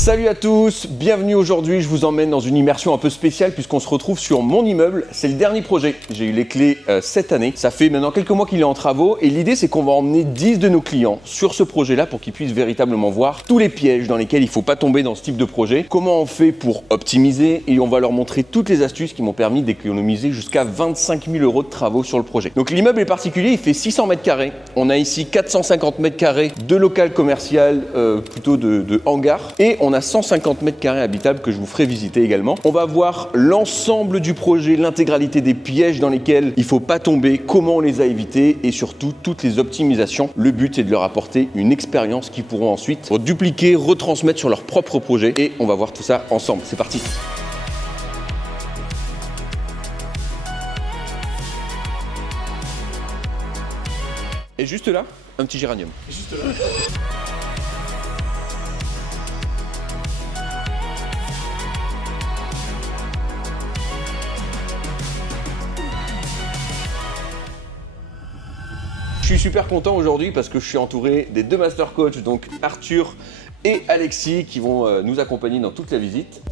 Salut à tous, bienvenue aujourd'hui, je vous emmène dans une immersion un peu spéciale puisqu'on se retrouve sur mon immeuble. C'est le dernier projet, j'ai eu les clés cette année. Ça fait maintenant quelques mois qu'il est en travaux et l'idée c'est qu'on va emmener 10 de nos clients sur ce projet-là pour qu'ils puissent véritablement voir tous les pièges dans lesquels il ne faut pas tomber dans ce type de projet. Comment on fait pour optimiser et on va leur montrer toutes les astuces qui m'ont permis d'économiser jusqu'à 25 000 € de travaux sur le projet. Donc l'immeuble est particulier, il fait 600 mètres carrés. On a ici 450 mètres carrés de local commercial, plutôt de hangar. Et on a 150 mètres carrés habitables que je vous ferai visiter également. On va voir l'ensemble du projet, l'intégralité des pièges dans lesquels il ne faut pas tomber, comment on les a évités et surtout toutes les optimisations. Le but c'est de leur apporter une expérience qu'ils pourront ensuite dupliquer, retransmettre sur leur propre projet et on va voir tout ça ensemble. C'est parti. Et juste là, un petit géranium. Juste là. Je suis super content aujourd'hui parce que je suis entouré des deux master coachs, donc Arthur et Alexis, qui vont nous accompagner dans toute la visite.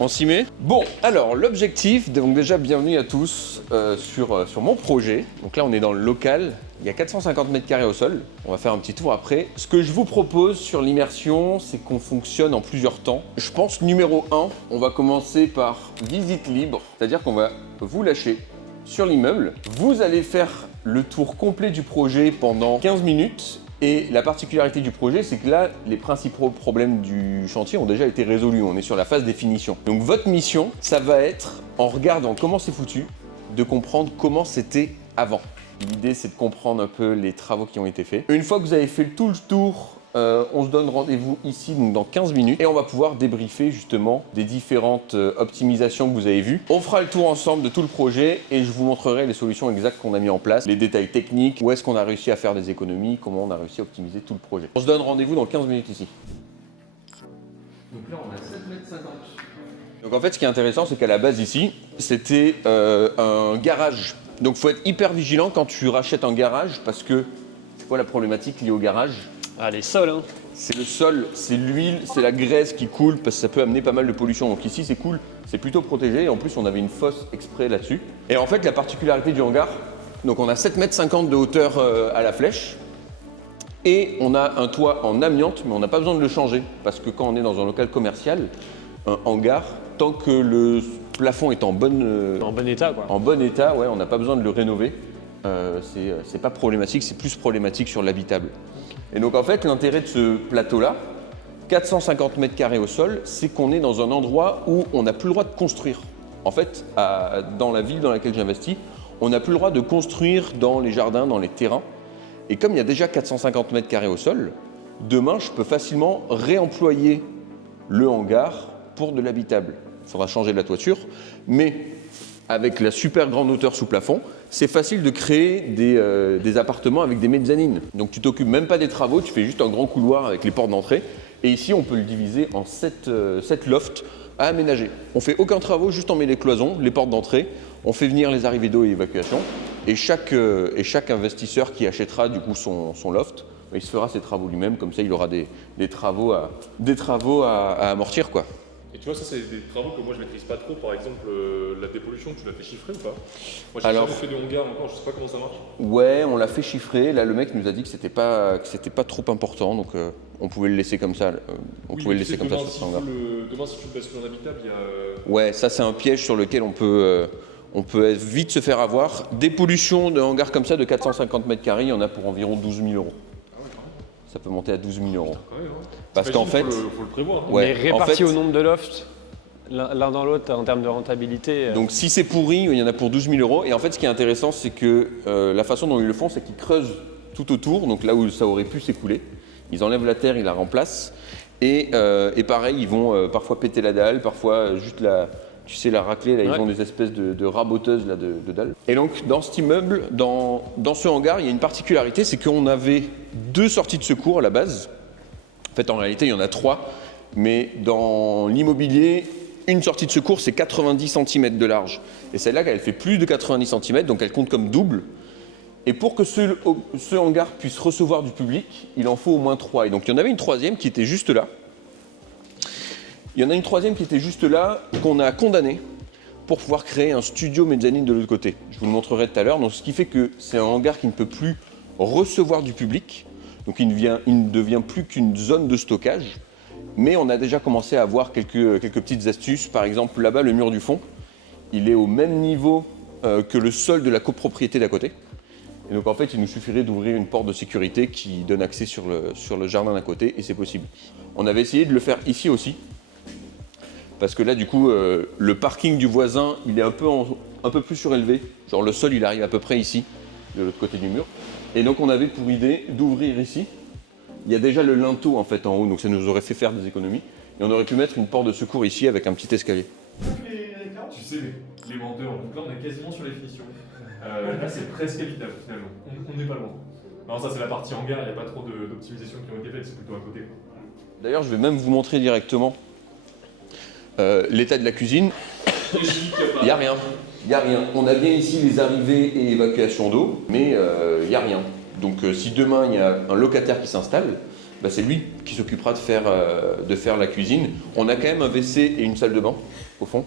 On s'y met? Bon, alors l'objectif, donc déjà bienvenue à tous sur mon projet. Donc là on est dans le local, il y a 450 mètres carrés au sol. On va faire un petit tour après. Ce que je vous propose sur l'immersion, c'est qu'on fonctionne en plusieurs temps. Je pense numéro 1, on va commencer par visite libre, c'est-à-dire qu'on va vous lâcher sur l'immeuble. Vous allez faire le tour complet du projet pendant 15 minutes. Et la particularité du projet, c'est que là, les principaux problèmes du chantier ont déjà été résolus. On est sur la phase définition. Donc votre mission, ça va être, en regardant comment c'est foutu, de comprendre comment c'était avant. L'idée, c'est de comprendre un peu les travaux qui ont été faits. Une fois que vous avez fait tout le tour, on se donne rendez-vous ici donc dans 15 minutes et on va pouvoir débriefer justement des différentes optimisations que vous avez vues. On fera le tour ensemble de tout le projet et je vous montrerai les solutions exactes qu'on a mis en place, les détails techniques, où est-ce qu'on a réussi à faire des économies, comment on a réussi à optimiser tout le projet. On se donne rendez-vous dans 15 minutes ici. Donc là on a 7,50 m. Donc en fait ce qui est intéressant c'est qu'à la base ici c'était un garage. Donc il faut être hyper vigilant quand tu rachètes un garage parce que c'est quoi la problématique liée au garage? Ah, les sols, hein. C'est le sol, c'est l'huile, c'est la graisse qui coule parce que ça peut amener pas mal de pollution. Donc ici c'est cool, c'est plutôt protégé et en plus on avait une fosse exprès là-dessus. Et en fait la particularité du hangar, donc on a 7,50 m de hauteur à la flèche et on a un toit en amiante mais on n'a pas besoin de le changer parce que quand on est dans un local commercial, un hangar, tant que le plafond est en bon état quoi. En bon état, ouais, on n'a pas besoin de le rénover. C'est pas problématique, c'est plus problématique sur l'habitable. Et donc en fait l'intérêt de ce plateau-là, 450 mètres carrés au sol, c'est qu'on est dans un endroit où on n'a plus le droit de construire. En fait, dans la ville dans laquelle j'investis, on n'a plus le droit de construire dans les jardins, dans les terrains. Et comme il y a déjà 450 mètres carrés au sol, demain je peux facilement réemployer le hangar pour de l'habitable. Il faudra changer la toiture, mais avec la super grande hauteur sous plafond, c'est facile de créer des appartements avec des mezzanines. Donc tu t'occupes même pas des travaux, tu fais juste un grand couloir avec les portes d'entrée. Et ici, on peut le diviser en 7 lofts à aménager. On fait aucun travaux, juste on met les cloisons, les portes d'entrée, on fait venir les arrivées d'eau et évacuation. Et chaque investisseur qui achètera du coup son loft, il se fera ses travaux lui-même, comme ça il aura des travaux à amortir quoi. Et tu vois, ça c'est des travaux que moi je maîtrise pas trop, par exemple la dépollution, tu l'as fait chiffrer ou pas? Moi j'ai jamais fait de hangar encore, je sais pas comment ça marche. Ouais, on l'a fait chiffrer, là le mec nous a dit que c'était pas trop important, donc on pouvait le laisser comme ça, sur ce hangar. Demain si tu le bascules en habitable, il y a... Ouais, ça c'est un piège sur lequel on peut vite se faire avoir. Dépollution de hangar comme ça de 450 mètres carrés, il y en a pour environ 12 000 €. Ça peut monter à 12 000 €. Parce qu'en fait, faut le prévoir. Hein. Ouais, mais réparti au nombre de lofts, l'un dans l'autre en termes de rentabilité. Donc si c'est pourri, il y en a pour 12 000 €. Et en fait, ce qui est intéressant, c'est que la façon dont ils le font, c'est qu'ils creusent tout autour, donc là où ça aurait pu s'écouler. Ils enlèvent la terre, ils la remplacent. Et pareil, ils vont parfois péter la dalle, parfois juste la racler, là, ils ont des espèces de raboteuses là, de dalles. Et donc, dans cet immeuble, dans ce hangar, il y a une particularité, c'est qu'on avait 2 sorties de secours à la base. En fait, en réalité, il y en a 3, mais dans l'immobilier, une sortie de secours, c'est 90 cm de large. Et celle-là, elle fait plus de 90 cm, donc elle compte comme double. Et pour que ce hangar puisse recevoir du public, il en faut au moins 3. Et donc il y en avait une troisième qui était juste là. Il y en a une troisième qui était juste là, qu'on a condamnée pour pouvoir créer un studio mezzanine de l'autre côté. Je vous le montrerai tout à l'heure. Donc ce qui fait que c'est un hangar qui ne peut plus recevoir du public. Donc il ne devient plus qu'une zone de stockage. Mais on a déjà commencé à avoir quelques petites astuces. Par exemple, là-bas, le mur du fond, il est au même niveau que le sol de la copropriété d'à côté. Et donc en fait, il nous suffirait d'ouvrir une porte de sécurité qui donne accès sur le jardin d'à côté, et c'est possible. On avait essayé de le faire ici aussi, parce que là du coup, le parking du voisin, il est un peu plus surélevé. Genre le sol, il arrive à peu près ici, de l'autre côté du mur. Et donc on avait pour idée d'ouvrir ici. Il y a déjà le linteau en fait en haut, donc ça nous aurait fait faire des économies. Et on aurait pu mettre une porte de secours ici avec un petit escalier. Tu sais, les menteurs, donc là on est quasiment sur les finitions. Là c'est presque évitable finalement, on n'est pas loin. Non, ça c'est la partie hangar, il n'y a pas trop d'optimisation qui ont été faites, c'est plutôt à côté. D'ailleurs, je vais même vous montrer directement l'état de la cuisine. Il n'y a rien. Il n'y a rien. On a bien ici les arrivées et évacuations d'eau, mais il n'y a rien. Donc si demain il y a un locataire qui s'installe, bah, c'est lui qui s'occupera de faire la cuisine. On a quand même un WC et une salle de bain, au fond,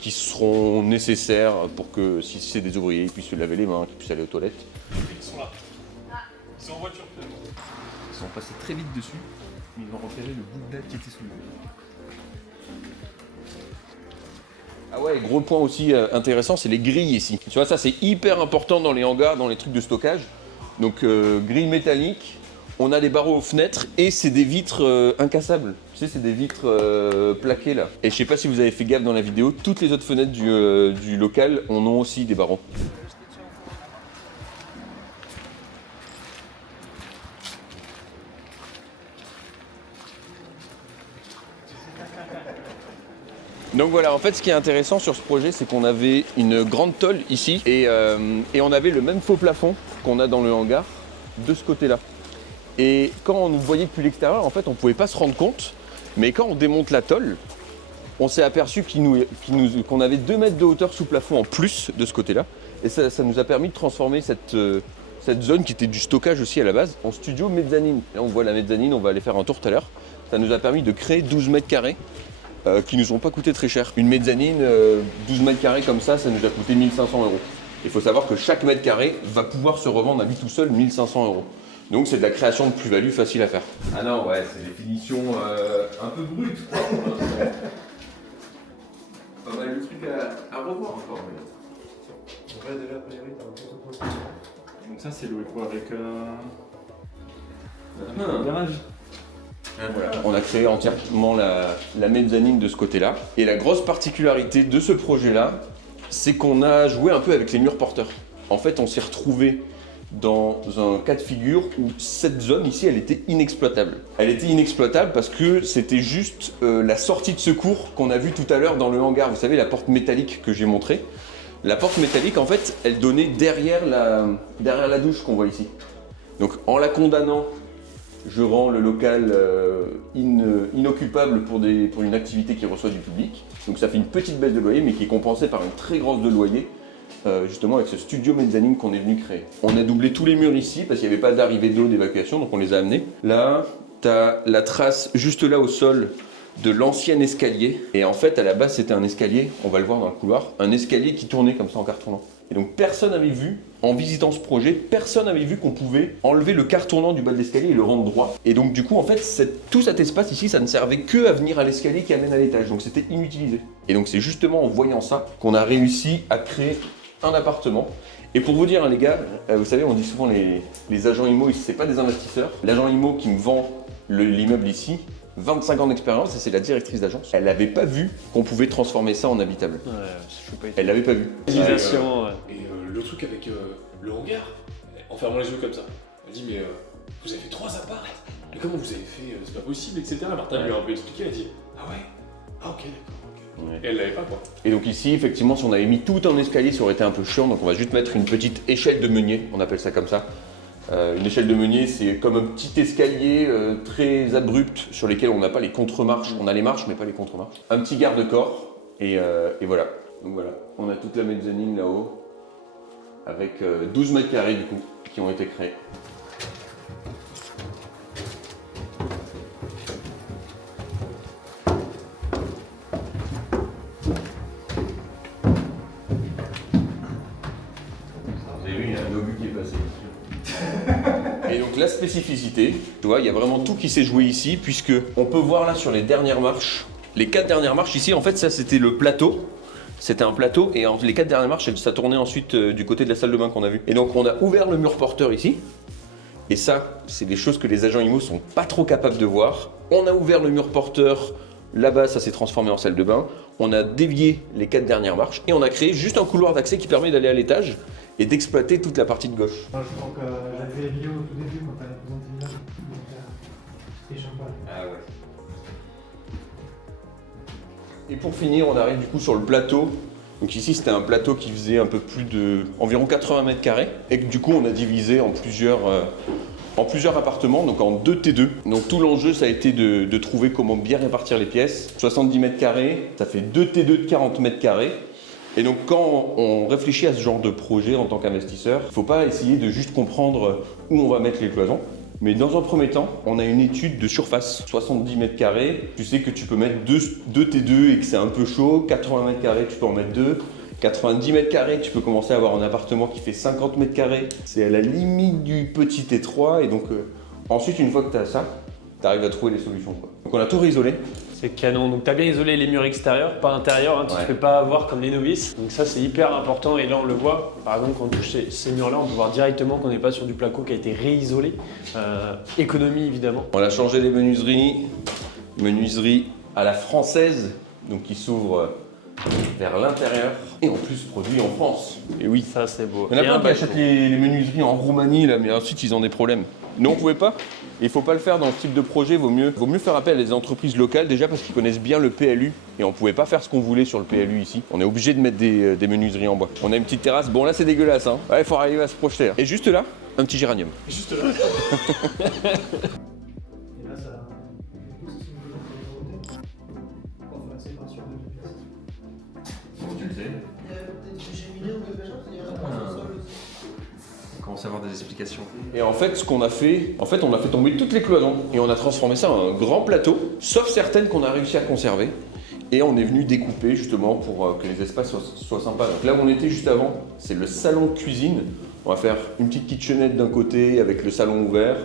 qui seront nécessaires pour que si c'est des ouvriers, ils puissent se laver les mains, qu'ils puissent aller aux toilettes. Ils sont là. Ils sont en voiture finalement. Ils sont passés très vite dessus, mais ils ont repéré le bout de dalle qui était soulevé. Ah ouais, gros point aussi intéressant, c'est les grilles ici. Tu vois, ça c'est hyper important dans les hangars, dans les trucs de stockage. Donc grilles métalliques, on a des barreaux aux fenêtres et c'est des vitres incassables. Tu sais, c'est des vitres plaquées là. Et je sais pas si vous avez fait gaffe dans la vidéo, toutes les autres fenêtres du local en ont aussi des barreaux. Donc voilà, en fait ce qui est intéressant sur ce projet, c'est qu'on avait une grande tôle ici et on avait le même faux plafond qu'on a dans le hangar de ce côté-là. Et quand on nous voyait depuis l'extérieur, en fait on ne pouvait pas se rendre compte, mais quand on démonte la tôle, on s'est aperçu qu'on avait 2 mètres de hauteur sous plafond en plus de ce côté-là. Et ça nous a permis de transformer cette zone qui était du stockage aussi à la base en studio mezzanine. Là on voit la mezzanine, on va aller faire un tour tout à l'heure. Ça nous a permis de créer 12 mètres carrés. Qui nous ont pas coûté très cher. Une mezzanine, 12 mètres carrés comme ça nous a coûté 1 500 €. Il faut savoir que chaque mètre carré va pouvoir se revendre à lui tout seul 1 500 €. Donc c'est de la création de plus-value facile à faire. Ah non, ouais, c'est des finitions un peu brutes, quoi. Pas mal de trucs à revoir encore. Ouais, déjà, a priori, t'as un peu. Donc ça, c'est loué quoi avec un garage. Voilà. On a créé entièrement la mezzanine de ce côté-là. Et la grosse particularité de ce projet-là, c'est qu'on a joué un peu avec les murs porteurs. En fait, on s'est retrouvé dans un cas de figure où cette zone ici, elle était inexploitable. Elle était inexploitable parce que c'était juste la sortie de secours qu'on a vue tout à l'heure dans le hangar. Vous savez, la porte métallique que j'ai montrée. La porte métallique, en fait, elle donnait derrière la douche qu'on voit ici. Donc, en la condamnant, je rends le local inoccupable pour une activité qui reçoit du public. Donc ça fait une petite baisse de loyer, mais qui est compensée par une très grosse de loyer, justement avec ce studio mezzanine qu'on est venu créer. On a doublé tous les murs ici, parce qu'il n'y avait pas d'arrivée d'eau, d'évacuation, donc on les a amenés. Là, tu as la trace juste là au sol de l'ancien escalier. Et en fait, à la base, c'était un escalier, on va le voir dans le couloir, un escalier qui tournait comme ça en cartonnant. Et donc personne n'avait vu, en visitant ce projet, personne n'avait vu qu'on pouvait enlever le quart tournant du bas de l'escalier et le rendre droit. Et donc du coup, en fait, tout cet espace ici, ça ne servait que à venir à l'escalier qui amène à l'étage. Donc c'était inutilisé. Et donc c'est justement en voyant ça qu'on a réussi à créer un appartement. Et pour vous dire, hein, les gars, vous savez, on dit souvent les agents IMO, c'est pas des investisseurs. L'agent IMO qui me vend l'immeuble ici, 25 ans d'expérience, et c'est la directrice d'agence. Elle n'avait pas vu qu'on pouvait transformer ça en habitable. Ouais, je sais pas. Elle l'avait pas vu. Utilisation, Et le truc avec le hangar, en fermant les yeux comme ça, elle dit mais vous avez fait 3 apparts, mais comment vous avez fait, c'est pas possible, etc. Martin lui a un peu expliqué, elle a dit ah ouais, ah ok d'accord, ok. Ouais. Et elle l'avait pas quoi. Et donc ici, effectivement, si on avait mis tout un escalier, ça aurait été un peu chiant, donc on va juste mettre une petite échelle de meunier, on appelle ça comme ça. Une échelle de meunier, c'est comme un petit escalier très abrupt sur lesquels on n'a pas les contre-marches. On a les marches, mais pas les contre-marches. Un petit garde-corps, et voilà. Donc voilà, on a toute la mezzanine là-haut. avec 12 mètres carrés du coup qui ont été créés. Vous avez vu, il y a un obus qui est passé. Et donc la spécificité, tu vois, il y a vraiment tout qui s'est joué ici, puisque on peut voir là sur les dernières marches, les 4 dernières marches ici, en fait ça c'était le plateau. C'était un plateau et les 4 dernières marches, ça tournait ensuite du côté de la salle de bain qu'on a vu. Et donc on a ouvert le mur porteur ici. Et ça, c'est des choses que les agents IMO sont pas trop capables de voir. On a ouvert le mur porteur, là-bas ça s'est transformé en salle de bain. On a dévié les 4 dernières marches et on a créé juste un couloir d'accès qui permet d'aller à l'étage et d'exploiter toute la partie de gauche. Moi, je crois que j'avais fait la vidéo au tout début quand t'avais présenté l'image. C'était sympa. Ah ouais. Et pour finir, on arrive du coup sur le plateau. Donc ici, c'était un plateau qui faisait un peu plus de environ 80 mètres carrés et que du coup, on a divisé en plusieurs appartements, donc en 2 T2. Donc tout l'enjeu, ça a été de trouver comment bien répartir les pièces. 70 mètres carrés, ça fait 2 T2 de 40 mètres carrés. Et donc quand on réfléchit à ce genre de projet en tant qu'investisseur, il ne faut pas essayer de juste comprendre où on va mettre les cloisons. Mais dans un premier temps, on a une étude de surface, 70 mètres carrés. Tu sais que tu peux mettre 2 T2 et que c'est un peu chaud. 80 mètres carrés, tu peux en mettre 2. 90 mètres carrés, tu peux commencer à avoir un appartement qui fait 50 mètres carrés. C'est à la limite du petit T3. Et donc ensuite, une fois que tu as ça, tu arrives à trouver les solutions, quoi. Donc on a tout réisolé. C'est canon. Donc tu as bien isolé les murs extérieurs, pas intérieurs, hein, tu ne Ouais. te fais pas avoir comme les novices. Donc ça c'est hyper important et là on le voit. Par exemple quand on touche ces murs-là, on peut voir directement qu'on n'est pas sur du placo qui a été réisolé. Économie évidemment. On a changé les menuiseries à la française, donc qui s'ouvre vers l'intérieur et en plus produit en France. Et oui. Ça c'est beau. Il y en a Et plein un qui balcon. achètent les menuiseries en Roumanie là, mais ensuite ils ont des problèmes. Nous on pouvait pas. Il ne faut pas le faire dans ce type de projet, vaut mieux faire appel à des entreprises locales déjà parce qu'ils connaissent bien le PLU et on ne pouvait pas faire ce qu'on voulait sur le PLU ici. On est obligé de mettre des menuiseries en bois. On a une petite terrasse, bon là c'est dégueulasse, hein. Ouais, il faut arriver à se projeter. Hein. Et juste là, un petit géranium. Juste là. Et là, ça. Du coup, c'est une volonté. Enfin, c'est parti sur 2 pièces. Comment tu le sais? Il y a peut-être du géminé ou quelque chose, il y a un sol aussi. On commence à avoir des explications. Et en fait, ce qu'on a fait, on a fait tomber toutes les cloisons et on a transformé ça en un grand plateau, sauf certaines qu'on a réussi à conserver. Et on est venu découper justement pour que les espaces soient sympas. Donc là où on était juste avant, c'est le salon de cuisine. On va faire une petite kitchenette d'un côté avec le salon ouvert,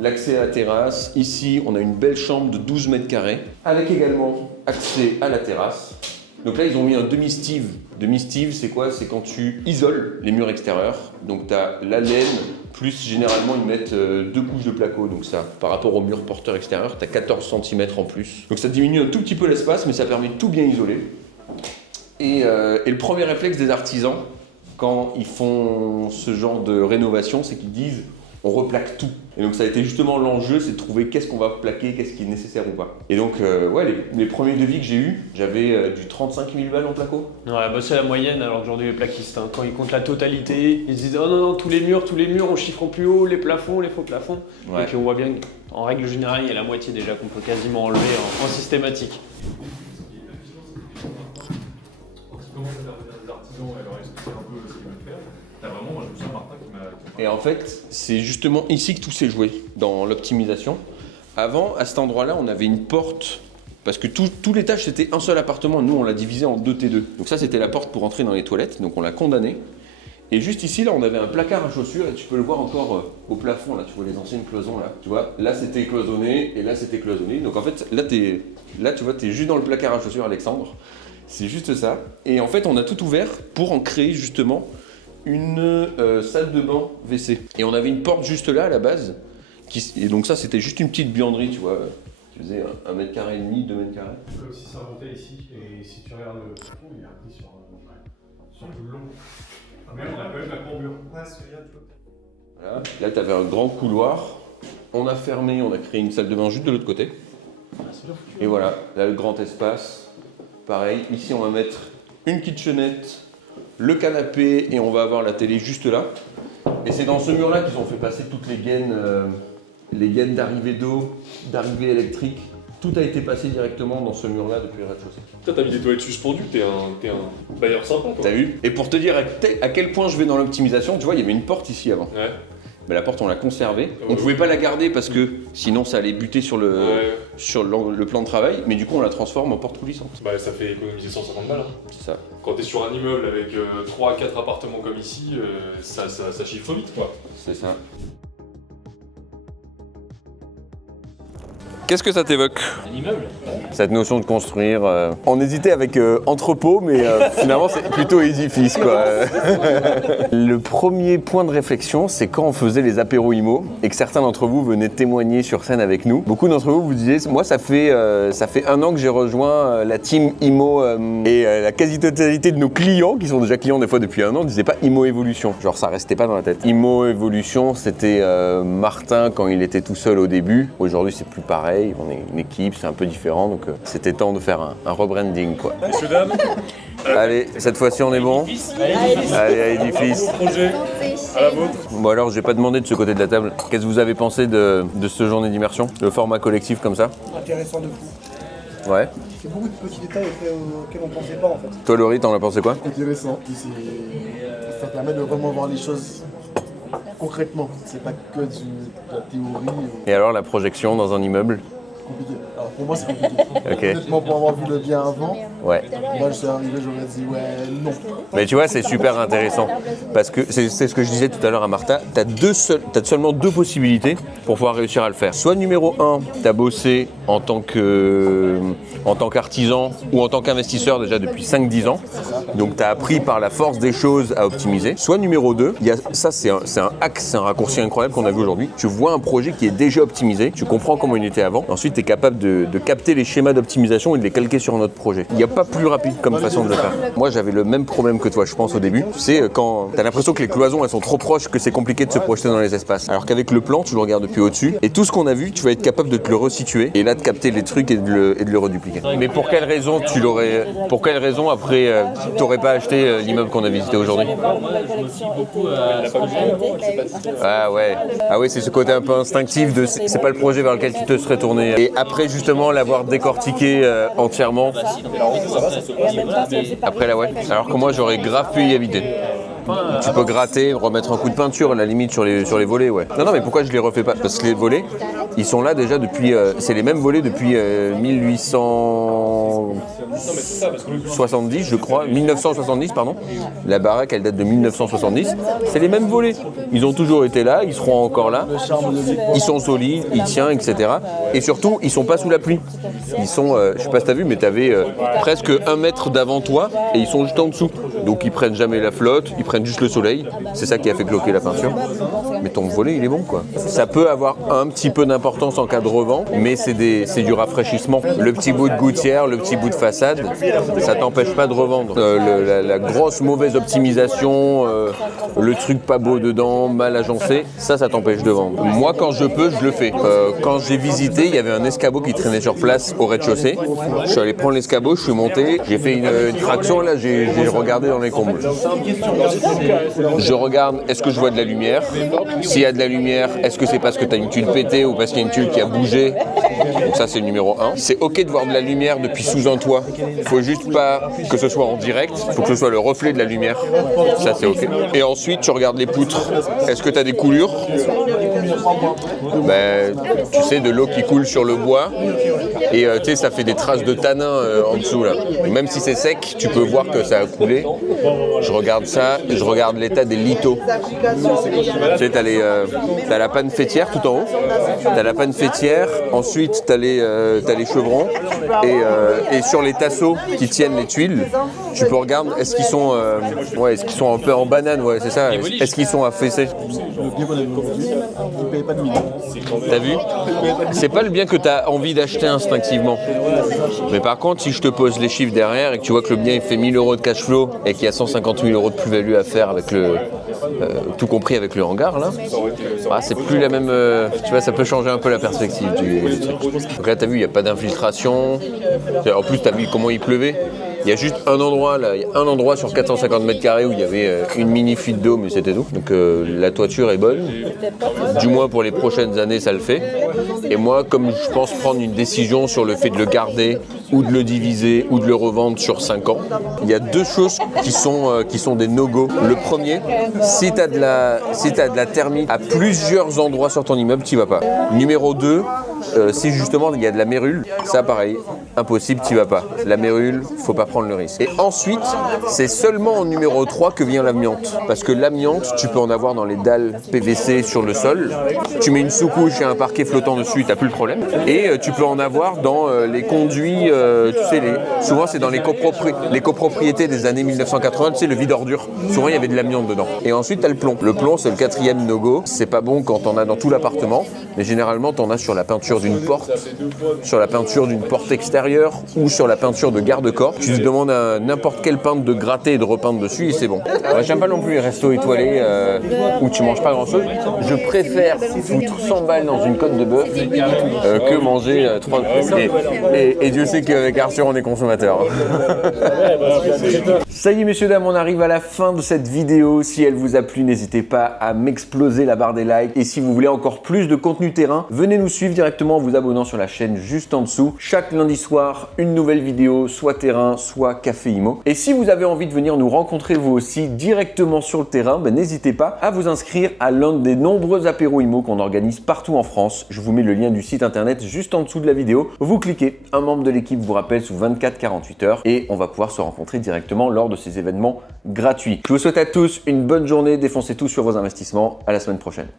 l'accès à la terrasse. Ici, on a une belle chambre de 12 mètres carrés avec également accès à la terrasse. Donc là, ils ont mis un demi-steve. Demi-steve, c'est quoi? C'est quand tu isoles les murs extérieurs. Donc tu as la laine, plus généralement ils mettent 2 couches de placo. Donc ça, par rapport au mur porteur extérieur, tu as 14 cm en plus. Donc ça diminue un tout petit peu l'espace, mais ça permet de tout bien isoler. Et le premier réflexe des artisans, quand ils font ce genre de rénovation, c'est qu'ils disent on replaque tout. Et donc ça a été justement l'enjeu, c'est de trouver qu'est-ce qu'on va plaquer, qu'est-ce qui est nécessaire ou pas. Et donc ouais, les premiers devis que j'ai eus, j'avais du 35 000 balles en placo. Ouais, bah c'est la moyenne alors qu'aujourd'hui les plaquistes, hein, quand ils comptent la totalité, ils se disent oh non, tous les murs, on chiffre en plus haut, les plafonds, les faux plafonds. Ouais. Et puis on voit bien qu'en règle générale, il y a la moitié déjà qu'on peut quasiment enlever en systématique. Quand ils commencent à faire venir des artisans et leur expliquer un peu ce qu'ils veulent faire, t'as vraiment, moi je me souviens Martin qui m'a. Et en fait, c'est justement ici que tout s'est joué, dans l'optimisation. Avant, à cet endroit-là, on avait une porte, parce que tout l'étage c'était un seul appartement, nous on l'a divisé en 2 T2. Donc ça c'était la porte pour entrer dans les toilettes, donc on l'a condamné. Et juste ici, là, on avait un placard à chaussures, et tu peux le voir encore au plafond, là, tu vois les anciennes cloisons, là. Tu vois, là c'était cloisonné, et là c'était cloisonné. Donc en fait, là, tu vois, t'es juste dans le placard à chaussures, Alexandre. C'est juste ça. Et en fait, on a tout ouvert pour en créer justement une salle de bain WC. Et on avait une porte juste là à la base. Et donc ça, c'était juste une petite buanderie, tu vois, qui faisait 1,5 m, 2 mètres carrés. Comme si ça remontait ici, et si tu regardes le plafond, il est repris sur tout le long. Ah, mais on a quand même la courbure. Ouais, c'est bien de côté. Voilà. Là, tu avais un grand couloir. On a fermé, on a créé une salle de bain juste de l'autre côté. C'est bien foutu. Et voilà, là, le grand espace. Pareil, ici, on va mettre une kitchenette, le canapé, et on va avoir la télé juste là. Et c'est dans ce mur-là qu'ils ont fait passer toutes les gaines d'arrivée d'eau, d'arrivée électrique. Tout a été passé directement dans ce mur-là depuis le rez-de-chaussée. Toi, t'as mis des toilettes suspendues, t'es un bailleur sympa, quoi. T'as vu? Et pour te dire à quel point je vais dans l'optimisation, tu vois, il y avait une porte ici avant. Ouais. Mais la porte, on l'a conservée. Ouais. On pouvait pas la garder parce que sinon ça allait buter sur le plan de travail. Mais du coup, on la transforme en porte coulissante. Bah, ça fait économiser 150 balles. Hein. C'est ça. Quand t'es sur un immeuble avec 3 à 4 appartements comme ici, ça chiffre vite, quoi. C'est ça. Qu'est-ce que ça t'évoque? Un immeuble. Cette notion de construire. On hésitait avec entrepôt, mais finalement c'est plutôt édifice, quoi. Le premier point de réflexion, c'est quand on faisait les apéros IMO et que certains d'entre vous venaient témoigner sur scène avec nous. Beaucoup d'entre vous disiez, moi ça fait 1 an que j'ai rejoint la team IMO et la quasi-totalité de nos clients, qui sont déjà clients des fois depuis 1 an, disaient pas IMO Évolution. Genre ça restait pas dans la tête. IMO Évolution, c'était Martin quand il était tout seul au début. Aujourd'hui c'est plus pareil. On est une équipe, c'est un peu différent, donc c'était temps de faire un rebranding, quoi. Messieurs, dames, Allez, cette fois-ci on est bon. Allez, à édifice. projet, à la vôtre. Bon alors, j'ai pas demandé de ce côté de la table. Qu'est-ce que vous avez pensé de cette journée d'immersion? Le format collectif comme ça? Intéressant de fou. Ouais. C'est beaucoup de petits détails auxquels on pensait pas en fait. Toi Laurie, t'en as pensé quoi? Intéressant. Ça permet de vraiment voir les choses concrètement. C'est pas que de la théorie. Et alors, la projection dans un immeuble? Compliqué. Alors pour moi c'est compliqué. Ok. Honnêtement, pour avoir vu le bien avant, Ouais. moi je suis arrivé, j'aurais dit ouais, non. Mais tu vois, c'est super intéressant. Parce que c'est ce que je disais tout à l'heure à Martha, t'as seulement 2 possibilités pour pouvoir réussir à le faire. Soit numéro 1, t'as bossé en tant qu'artisan ou en tant qu'investisseur déjà depuis 5-10 ans. Donc t'as appris par la force des choses à optimiser. Soit numéro 2, ça c'est un hack, c'est un raccourci incroyable qu'on a vu aujourd'hui. Tu vois un projet qui est déjà optimisé, tu comprends comment il était avant. Ensuite, tu es capable de capter les schémas d'optimisation et de les calquer sur un autre projet. Il n'y a pas plus rapide comme façon de le faire. Moi, j'avais le même problème que toi, je pense, au début. C'est quand tu as l'impression que les cloisons, elles sont trop proches, que c'est compliqué de se projeter dans les espaces. Alors qu'avec le plan, tu le regardes depuis au-dessus. Et tout ce qu'on a vu, tu vas être capable de te le resituer et là, de capter les trucs et de le redupliquer. Mais pour quelle raison après, tu n'aurais pas acheté l'immeuble qu'on a visité aujourd'hui? Je me fie beaucoup à ce que j'ai. Ah ouais, c'est ce côté un peu instinctif de c'est pas le projet vers lequel tu te serais tourné. Et après justement l'avoir décortiqué entièrement. Après là ouais. Alors que moi j'aurais grave pu y habiter. Tu peux gratter, remettre un coup de peinture à la limite sur les volets, ouais. Non mais pourquoi je les refais pas? Parce que les volets, ils sont là déjà depuis, c'est les mêmes volets depuis 1870 je crois, 1970 pardon. La baraque elle date de 1970. C'est les mêmes volets. Ils ont toujours été là, ils seront encore là. Ils sont solides, ils tiennent, etc. Et surtout, ils sont pas sous la pluie. Ils sont, je sais pas si t'as vu, mais t'avais presque 1 mètre d'avant toi et ils sont juste en dessous. Donc ils prennent jamais la flotte, ils prennent juste le soleil. C'est ça qui a fait cloquer la peinture. Mais ton volet, il est bon quoi. Ça peut avoir un petit peu d'importance en cas de revent, mais c'est du rafraîchissement. Le petit bout de gouttière, le petit bout de façade, ça t'empêche pas de revendre. La grosse mauvaise optimisation, le truc pas beau dedans, mal agencé, ça t'empêche de vendre. Moi, quand je peux, je le fais. Quand j'ai visité, il y avait un escabeau qui traînait sur place au rez-de-chaussée. Je suis allé prendre l'escabeau, je suis monté, j'ai fait une traction, là, j'ai regardé dans les combles. Je regarde, est-ce que je vois de la lumière? S'il y a de la lumière, est-ce que c'est parce que tu as une tuile pétée ou parce qu'il y a une tuile qui a bougé? Donc ça, c'est le numéro 1. C'est ok de voir de la lumière depuis sous un toit. Faut juste pas que ce soit en direct, faut que ce soit le reflet de la lumière. Ça, c'est ok. Et ensuite, tu regardes les poutres. Est-ce que tu as des coulures? Tu sais, de l'eau qui coule sur le bois. Et tu sais, ça fait des traces de tanin en dessous là. Même si c'est sec, tu peux voir que ça a coulé. Je regarde ça, je regarde l'état des lithos. Tu sais, t'as la panne fêtière tout en haut. T'as la panne fêtière, ensuite t'as les chevrons. Et sur les tasseaux qui tiennent les tuiles, tu peux regarder est-ce qu'ils sont un peu en banane, ouais, c'est ça. Est-ce qu'ils sont affaissés? T'as vu? C'est pas le bien que t'as envie d'acheter instinctivement. Mais par contre, si je te pose les chiffres derrière et que tu vois que le bien il fait 1000 € de cash flow et qu'il y a 150 000 € de plus-value à faire avec tout compris avec le hangar là, c'est plus la même. Tu vois, ça peut changer un peu la perspective du truc. Donc là, t'as vu, il n'y a pas d'infiltration. En plus, t'as vu comment il pleuvait. Il y a juste un endroit là, il y a un endroit sur 450 mètres carrés où il y avait une mini fuite d'eau, mais c'était tout. Donc la toiture est bonne. Du moins pour les prochaines années, ça le fait. Et moi, comme je pense prendre une décision sur le fait de le garder ou de le diviser ou de le revendre sur 5 ans, il y a deux choses qui sont des no-go. Le premier, si tu as de la thermite à plusieurs endroits sur ton immeuble, tu vas pas. Numéro 2, si justement il y a de la mérule, ça pareil, impossible, tu vas pas. La mérule, faut pas prendre le risque. Et ensuite, c'est seulement au numéro 3 que vient l'amiante. Parce que l'amiante, tu peux en avoir dans les dalles PVC sur le sol. Tu mets une sous-couche et un parquet flottant dessus, t'as plus le problème. Et tu peux en avoir dans les conduits, tu sais, souvent c'est dans les copropriétés des années 1980, tu sais, le vide ordure. Souvent il y avait de l'amiante dedans. Et ensuite t'as le plomb. Le plomb, c'est le 4e no-go. C'est pas bon quand t'en as dans tout l'appartement, mais généralement t'en as sur la peinture d'une porte, sur la peinture d'une porte extérieure ou sur la peinture de garde-corps. Tu te demandes à n'importe quel peintre de gratter et de repeindre dessus et c'est bon. J'aime pas non plus les restos étoilés où tu manges pas grand-chose. Je préfère foutre 100 balles dans une côte de bœuf que manger 3 et Dieu sait qu'avec Arthur on est consommateur. Ça y est messieurs dames, on arrive à la fin de cette vidéo. Si elle vous a plu, n'hésitez pas à m'exploser la barre des likes. Et si vous voulez encore plus de contenu terrain, venez nous suivre directement en vous abonnant sur la chaîne juste en dessous. Chaque lundi soir, une nouvelle vidéo, soit terrain, soit café IMO. Et si vous avez envie de venir nous rencontrer vous aussi directement sur le terrain, n'hésitez pas à vous inscrire à l'un des nombreux apéros IMO qu'on organise partout en France. Je vous mets le lien du site internet juste en dessous de la vidéo. Vous cliquez, un membre de l'équipe vous rappelle sous 24-48 heures et on va pouvoir se rencontrer directement lors de ces événements gratuits. Je vous souhaite à tous une bonne journée, défoncez tout sur vos investissements. À la semaine prochaine.